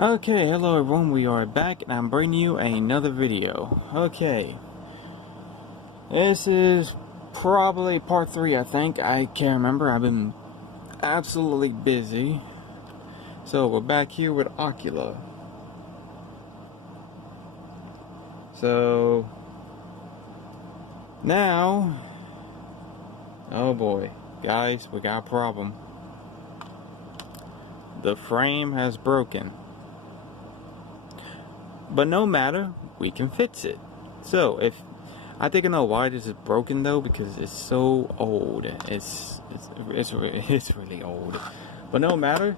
Okay, hello everyone, we are back and I'm bringing you another video. Okay, this is probably part 3, I think. I can't remember, I've been absolutely busy. So we're back here with ocular. So now, oh boy, guys, we got a problem. The frame has broken. But no matter, we can fix it. So I think I know why this is broken though, because it's so old. It's really old. But no matter,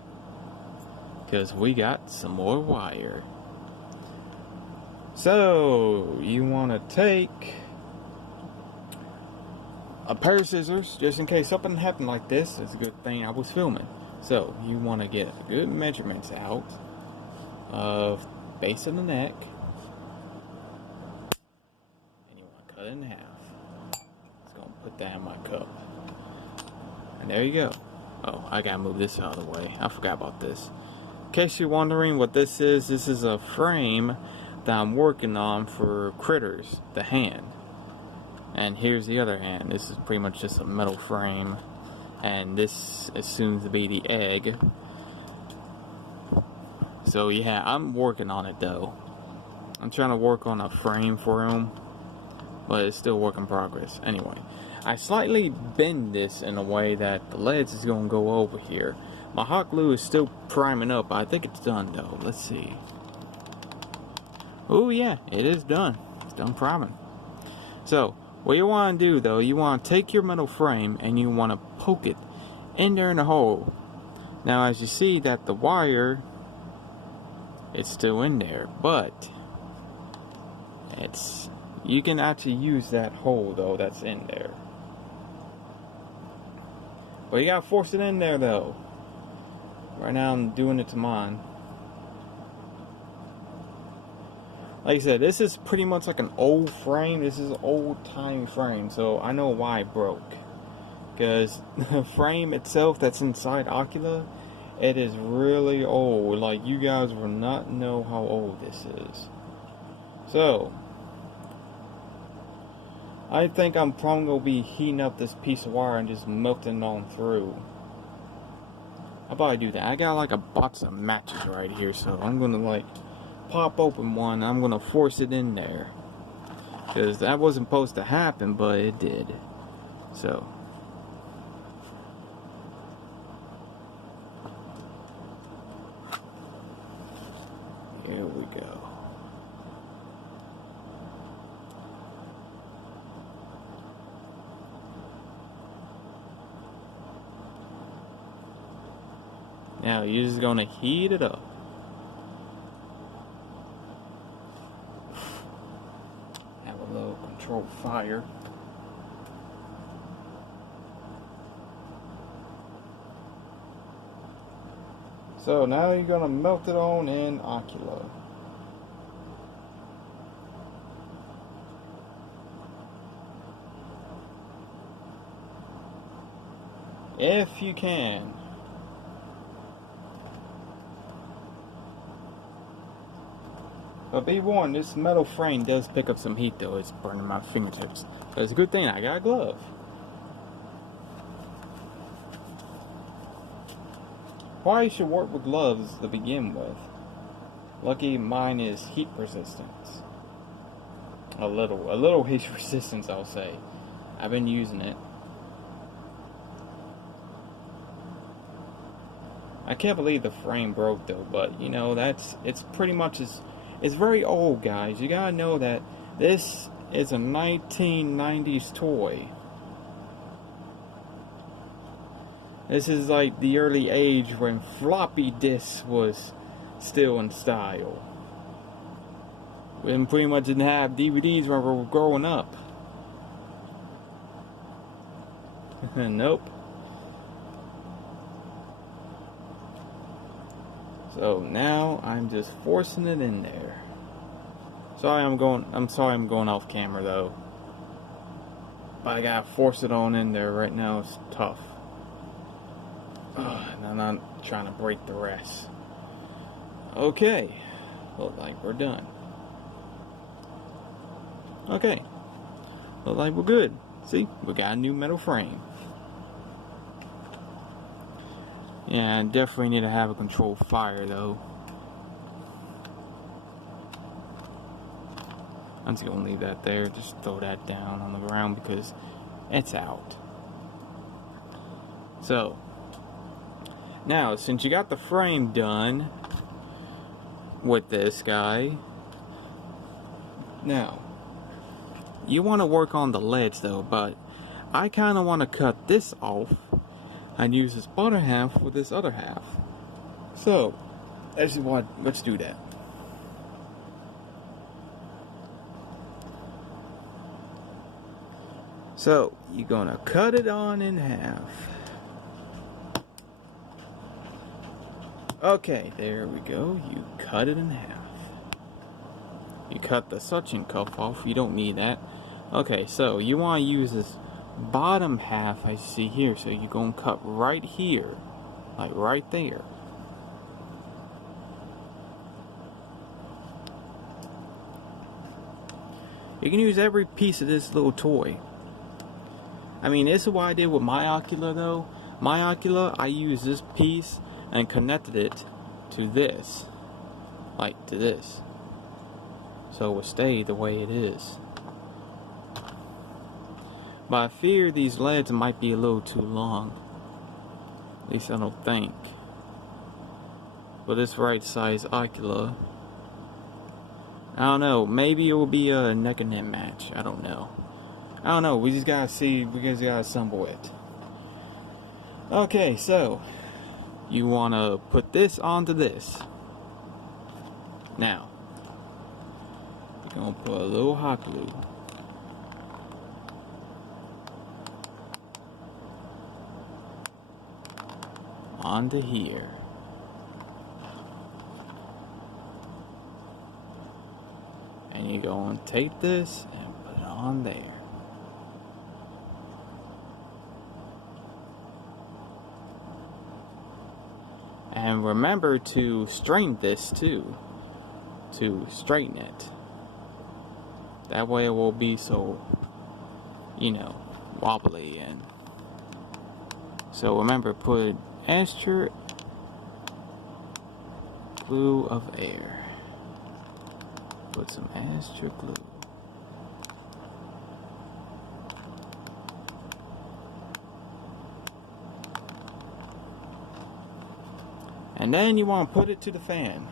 because we got some more wire. So you want to take a pair of scissors, just in case something happened like this. It's a good thing I was filming. So you want to get good measurements out of base of the neck, and you want to cut it in half. Just gonna put that in my cup, and there you go. Oh, I gotta move this out of the way. I forgot about this. In case you're wondering what this is a frame that I'm working on for Critters, the hand. And here's the other hand. This is pretty much just a metal frame, and this is soon to be the egg. So yeah, I'm working on it though. I'm trying to work on a frame for him, but it's still work in progress. Anyway, I slightly bend this in a way that the legs is going to go over here. My hot glue is still priming up. I think it's done though. Let's see. Oh yeah, it is done. It's done priming. So what you want to do though, you want to take your metal frame and you want to poke it in there in the hole. Now as you see that the wire, it's still in there, but you can actually use that hole though that's in there. But you gotta force it in there though. Right now I'm doing it to mine. Like I said, this is pretty much like an old frame. This is an old time frame, so I know why it broke. Because the frame itself that's inside ocular, it is really old. Like, you guys will not know how old this is. So I think I'm probably going to be heating up this piece of wire and just melting on through. I'll probably do that. I got like a box of matches right here, so I'm going to like pop open one. I'm going to force it in there. Because that wasn't supposed to happen, but it did. So here we go. Now you're just gonna heat it up. Have a little controlled fire. So now you're gonna melt it on in ocular. If you can. But be warned, this metal frame does pick up some heat though. It's burning my fingertips. But it's a good thing I got a glove. Why you should work with gloves to begin with. Lucky mine is heat resistance. A little heat resistance, I'll say. I've been using it. I can't believe the frame broke though, but you know, it's pretty much it's very old, guys. You gotta know that this is a 1990s toy. This is like the early age when floppy disk was still in style. We pretty much didn't have DVDs when we were growing up. Nope. So now I'm just forcing it in there. I'm sorry I'm going off camera though. But I gotta force it on in there right now. It's tough. And I'm not trying to break the rest. Okay, look like we're done. Okay, look like we're good. See, we got a new metal frame. Yeah, definitely need to have a controlled fire though. I'm just gonna leave that there, just throw that down on the ground because it's out. So, now since you got the frame done with this guy, now you want to work on the legs though, but I kind of want to cut this off and use this bottom half with this other half. So, let's do that. So, you're gonna cut it on in half. Okay, there we go. You cut it in half. You cut the suction cup off. You don't need that. Okay, so you want to use this bottom half I see here. So you're going to cut right here. Like right there. You can use every piece of this little toy. I mean, this is what I did with my ocular though. My ocular, I used this piece and connected it to this. Like to this. So it will stay the way it is. But I fear these legs might be a little too long. At least I don't think. For this right size ocular. I don't know. Maybe it will be a neck and neck match. I don't know. I don't know. We just gotta see. We just gotta assemble it. Okay, so you wanna put this onto this. Now, you're gonna put a little hot glue. Onto here. And you're going to take this and put it on there. And remember to straighten this too. To straighten it. That way it will be so, wobbly. And so remember, put extra glue of air. Put some extra glue. And then you want to put it to the fan.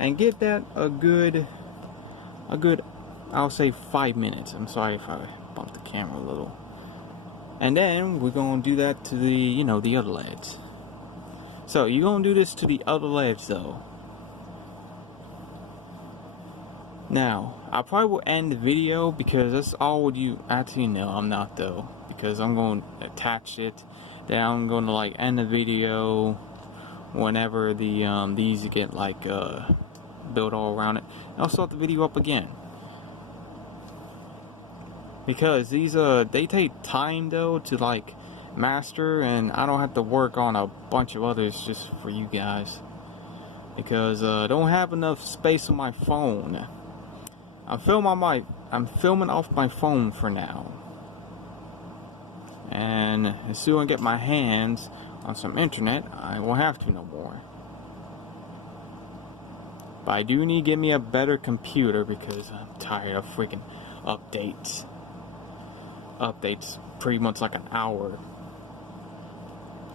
And give that a good, I'll say 5 minutes. I'm sorry if I bumped the camera a little. And then we're gonna do that to the, the other legs. So you're gonna do this to the other legs though. Now, I probably will end the video because that's all you, actually no, I'm not though. Because I'm going to attach it. Then I'm going to end the video whenever the these get built all around it. And I'll start the video up again. Because these they take time though to master, and I don't have to work on a bunch of others just for you guys. Because I don't have enough space on my phone. I'm filming off my phone for now. And as soon as I get my hands on some internet, I won't have to no more. But I do need to get me a better computer because I'm tired of freaking updates. Updates pretty much like an hour.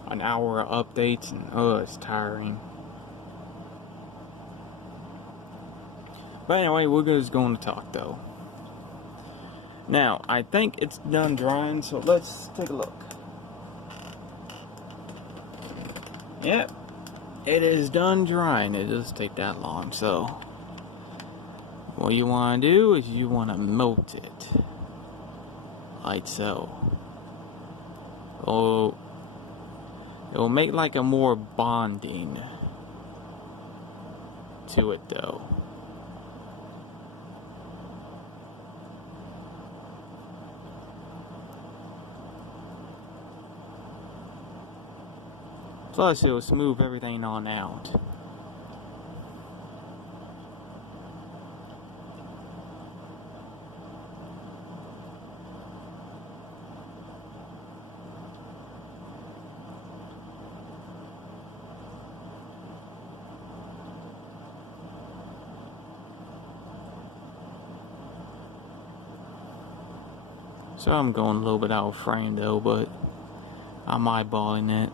An hour of updates, and it's tiring. But anyway, we're just going to talk though. Now, I think it's done drying, so let's take a look. Yep, it is done drying. It doesn't take that long, so what you want to do is you want to melt it. Like so. Oh, it will make a more bonding to it though. Plus, it'll smooth everything on out. So I'm going a little bit out of frame though, but I'm eyeballing it.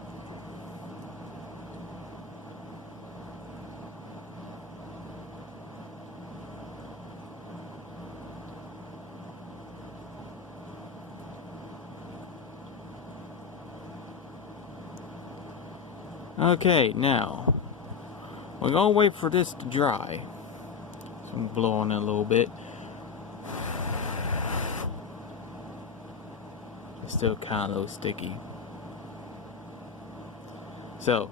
Okay, now we're gonna wait for this to dry. So I'm blowing it a little bit. It's still kind of a little sticky. So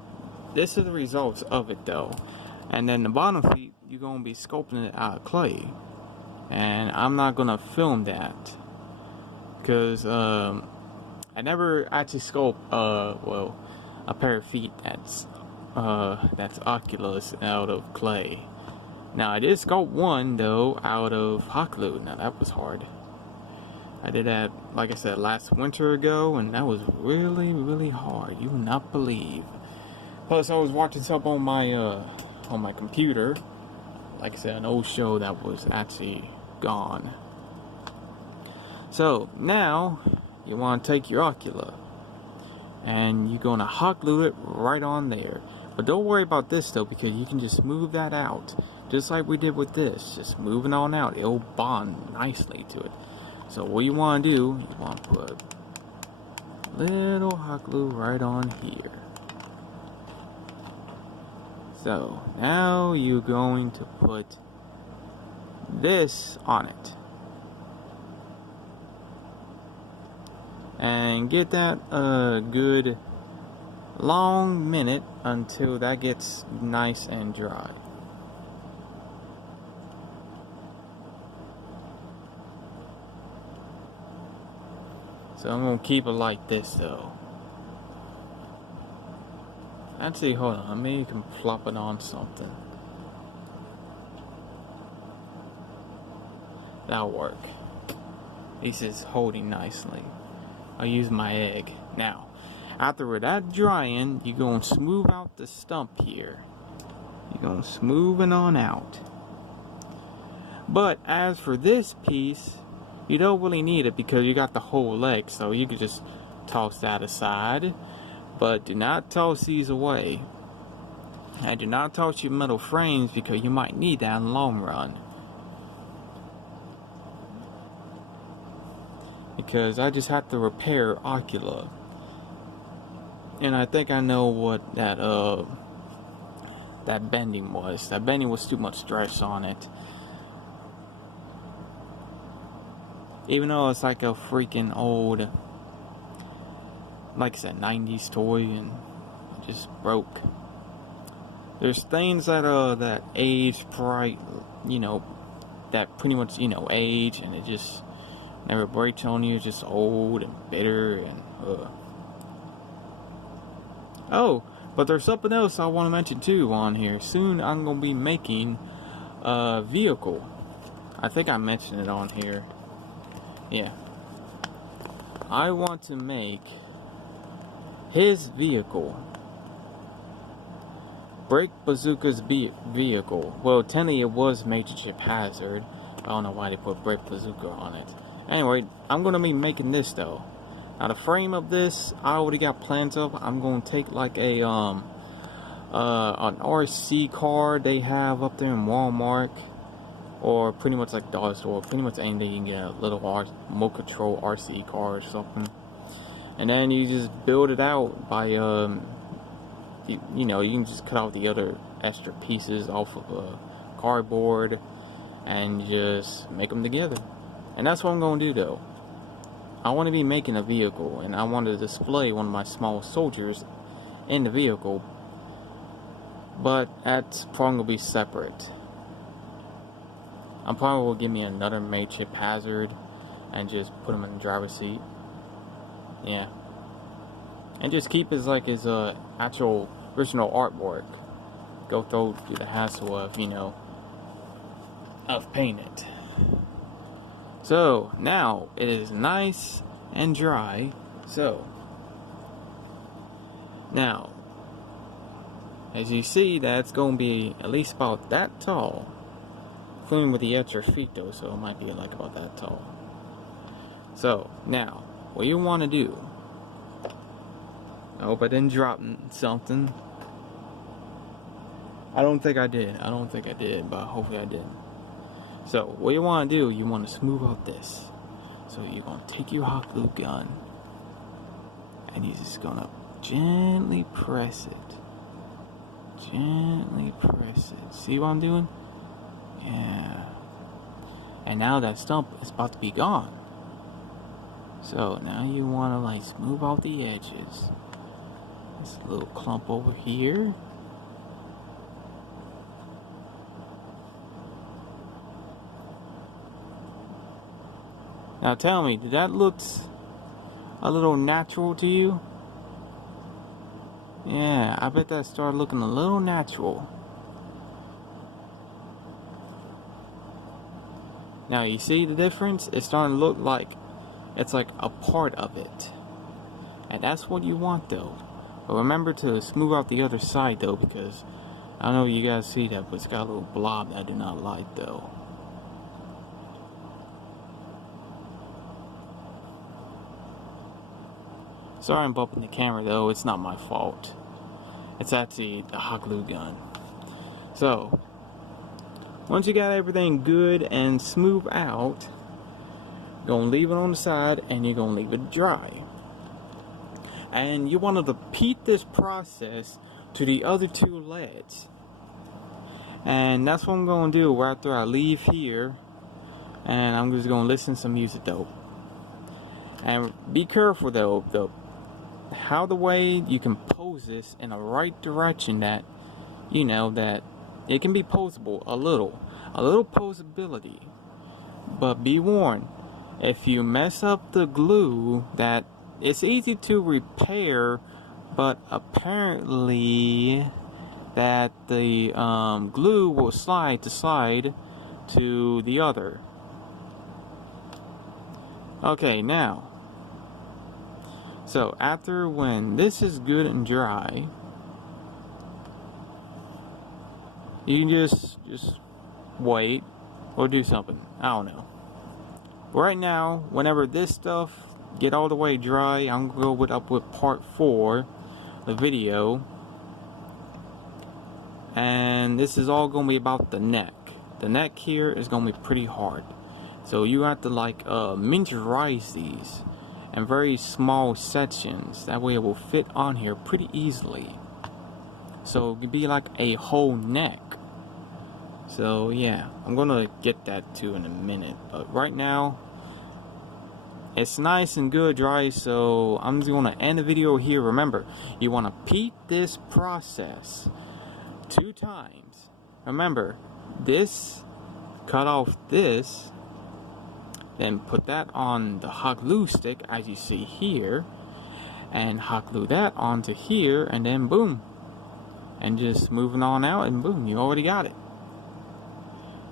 this is the results of it though. And then the bottom feet, you're gonna be sculpting it out of clay. And I'm not gonna film that because I never actually sculpt well, a pair of feet that's ocular out of clay. Now I did sculpt one though out of hot glue. Now that was hard. I did that, like I said, last winter ago, and that was really hard. You will not believe. Plus, I was watching something on my computer. Like I said, an old show that was actually gone. So now you want to take your ocular and you're gonna hot glue it right on there. But don't worry about this though, because you can just move that out, just like we did with this. Just moving on out, it'll bond nicely to it. So what you want to do, you want to put little hot glue right on here. So now you're going to put this on it. And get that a good long minute until that gets nice and dry. So I'm gonna keep it like this though. Actually, hold on, maybe you can plop it on something. That'll work. This is holding nicely. I'll use my egg. Now, after that drying, you're gonna smooth out the stump here. You're gonna smooth it on out. But as for this piece, you don't really need it because you got the whole leg, so you could just toss that aside. But do not toss these away. And do not toss your metal frames because you might need that in the long run. Because I just have to repair ocular. And I think I know what that bending was. That bending was too much stress on it. Even though it's like a freaking old, like I said, 90s toy, and it just broke. There's things that age right, that pretty much, age, and it just never breaks on you. It's just old and bitter and Oh, but there's something else I want to mention too on here. Soon I'm gonna be making a vehicle. I think I mentioned it on here. Yeah. I want to make his vehicle. Break Bazooka's vehicle. Well, technically it was Major Chip Hazard. I don't know why they put Break Bazooka on it. Anyway, I'm going to be making this though. Now the frame of this, I already got plans of. I'm going to take like a an RC car they have up there in Walmart. Or pretty much like dollar store, pretty much anything you can get, a little remote control RC car or something. And then you just build it out by, you can just cut out the other extra pieces off of cardboard and just make them together. And that's what I'm going to do though. I want to be making a vehicle and I want to display one of my small soldiers in the vehicle. But that's probably going to be separate. I'm probably will give me another Major Chip Hazard and just put him in the driver's seat. Yeah. and just keep his actual original artwork. Go through the hassle of, of painting it. So now it is nice and dry. So now, as you see, that's going to be at least about that tall, including with the extra feet though, so it might be like about that tall. So now, what you want to do, I hope I didn't drop something. I don't think I did, but hopefully I didn't. So what you want to do, you want to smooth out this. So you're going to take your hot glue gun and you're just going to gently press it. Gently press it. See what I'm doing? Yeah. And now that stump is about to be gone. So now you want to like smooth out the edges. This little clump over here. Now tell me, did that look a little natural to you? Yeah, I bet that started looking a little natural. Now you see the difference? It's starting to look like it's like a part of it. And that's what you want though. But remember to smooth out the other side though, because I don't know if you guys see that, but it's got a little blob that I do not like though. Sorry I'm bumping the camera though, it's not my fault. It's actually the hot glue gun. So, once you got everything good and smooth out, you're going to leave it on the side and you're going to leave it dry. And you want to repeat this process to the other two legs. And that's what I'm going to do right after I leave here. And I'm just going to listen to some music though. And be careful though, how the way you can pose this in the right direction that, that it can be posable a little posability. But be warned, if you mess up the glue, that it's easy to repair, but apparently that the glue will slide to the other. Okay, now, so after when this is good and dry, you can just wait or do something. I don't know. But right now, whenever this stuff get all the way dry, I'm gonna go up with part 4, the video, and this is all gonna be about the neck. The neck here is gonna be pretty hard, so you have to like miniaturize these in very small sections. That way it will fit on here pretty easily. So it could be like a whole neck. So yeah, I'm gonna get that too in a minute. But right now, it's nice and good dry, so I'm just gonna end the video here. Remember, you wanna repeat this process 2 times. Remember, this, cut off this, then put that on the hot glue stick as you see here, and hot glue that onto here, and then boom, and just moving on out, and boom, you already got it.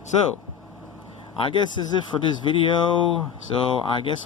So I guess that's it for this video. So I guess